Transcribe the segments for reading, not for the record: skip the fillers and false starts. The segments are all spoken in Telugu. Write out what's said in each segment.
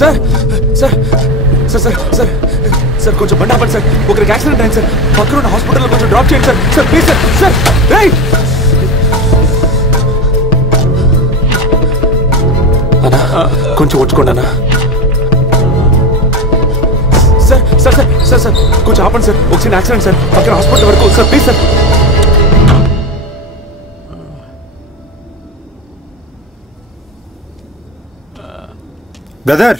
Sir sir sir sir sir sir కొంచెం బండి ఆపండి సార్. ఒకరికి యాక్సిడెంట్ అయింది సార్. పక్కన ఉన్న హాస్పిటల్లో కొంచెం డ్రాప్ చేయండి sir. Sir please sir. Sir right అన్నా కొంచెం వచ్చుకోండి అన్నా. Sir sir sir sir sir కొంచెం ఆపండి సార్. ఒక చిన్న యాక్సిడెంట్ సార్. పక్కన హాస్పిటల్ వరకు sir please sir. Brother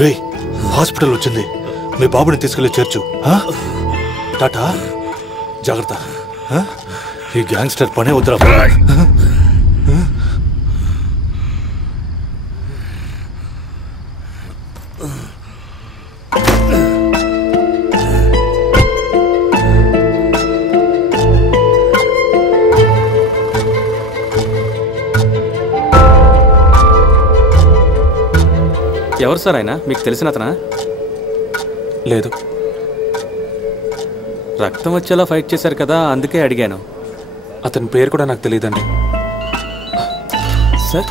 ray hospital వచ్చింది. మీ బాబుని తీసుకెళ్ళి చేర్చు. టాటా జాగ్రత్త. ఈ గ్యాంగ్స్టర్ పనే వద్దురా. ఎవరు సార్ ఆయన? మీకు తెలిసిన అతనా? లేదు. రక్తం వచ్చేలా ఫైట్ చేశారు కదా, అందుకే అడిగాను. అతని పేరు కూడా నాకు తెలియదండి. సార్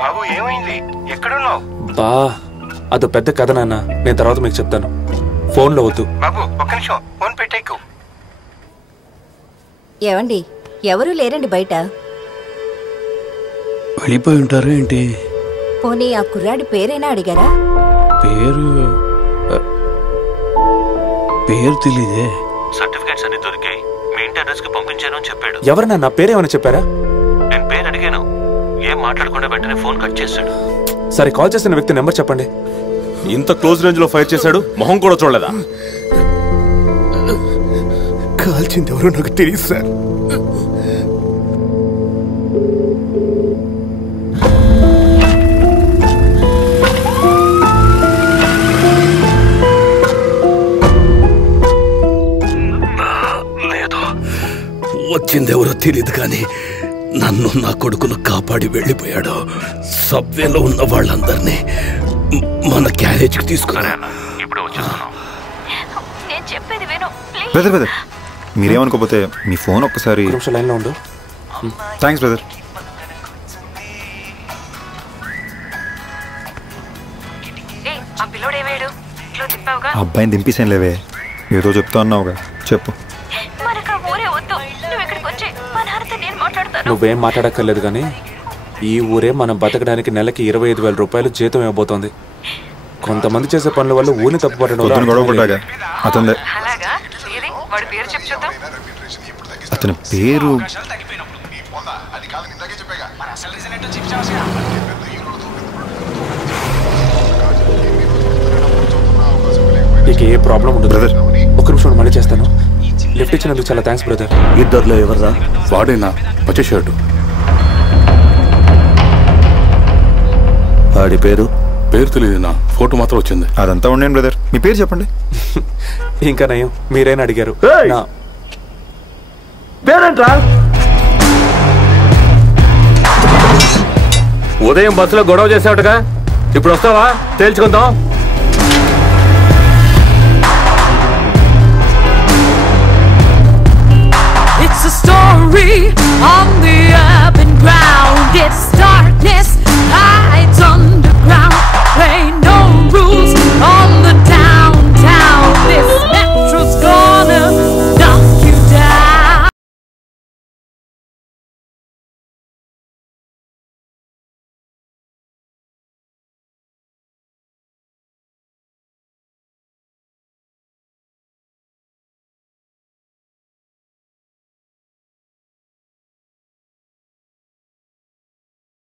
బాబు ఏమైంది? ఎక్కడున్నావు? బా అదో పెద్ద కథ నాన్న, నేను తర్వాత మీకు చెప్తాను. ఫోన్లో వద్దు. బాబు ఒక్క నిమిషం, ఫోన్ పెట్టేకు. ఏవండి, ఎవరూ లేరండి బయట. వెళ్ళిపోయి ఉంటారు ఏంటి? పోనీ ఆ కుర్రాడి పేరైనా అడిగారా? పేరు తెలీదే. సర్టిఫికేట్స్ అన్ని దొరికాయి. మీ ఇంటి అడ్రస్ కి పంపించాను అని చెప్పాడు. ఎవరన్నా నా పేరేమని చెప్పారా? నేను పేరు అడిగాను. ఏం మాట్లాడకుండా వెంటనే ఫోన్ కట్ చేశాడు. సరే కాల్ చేసిన వ్యక్తి నెంబర్ చెప్పండి. ఇంత క్లోజ్ రేంజ్ లో ఫైర్ చేశాడు, మొహం కూడా చూడలేదా? కాల్చింది ఎవరో నాకు తెలియదు సార్. లేదు, వచ్చిందెవరో తెలియదు కానీ నన్ను నా కొడుకును కాపాడి వెళ్ళిపోయాడు. సబ్వేలో ఉన్న వాళ్ళందరినీ మన క్యారేజ్కి తీసుకురా. ఇప్పుడు వచ్చేస్తున్నాం. బ్రదర్ బ్రదర్ మీరేమనుకోపోతే మీ ఫోన్ ఒక్కసారి లైన్లో ఉండు. Thanks brother. అబ్బాయిని దింపేసాను లేవే, ఏదో చెప్తా అన్నావుగా, చెప్పు. నువ్వేం మాట్లాడక్కర్లేదు కానీ ఈ ఊరే మనం బతకడానికి నెలకి 25,000 రూపాయలు జీతం ఇవ్వబోతోంది. కొంతమంది చేసే పనుల వల్ల ఊరిని తప్పుపట్టడం గొడవపడ్డాగా అతనిదే. అతని పేరు నీకు ఏ ప్రాబ్లం ఉండదు బ్రదర్. ఒక్క నిమిషం మళ్ళీ చేస్తాను. లిఫ్ట్ ఇచ్చినందుకు చాలా థ్యాంక్స్ బ్రదర్. ఇద్దరులో ఎవర్రా? వాడేనా వచ్చేసాడు. వాడి పేరు తెలియదునా, ఫోటో మాత్రం వచ్చింది. అదంతా ఉండండి బ్రదర్, మీ పేరు చెప్పండి. ఇంకా నయం మీరైనా అడిగారు. పేరేంట్రా? ఉదయం బస్సులో గొడవ చేసావుటగా, ఇప్పుడు వస్తావా? తేల్చుకుందాం.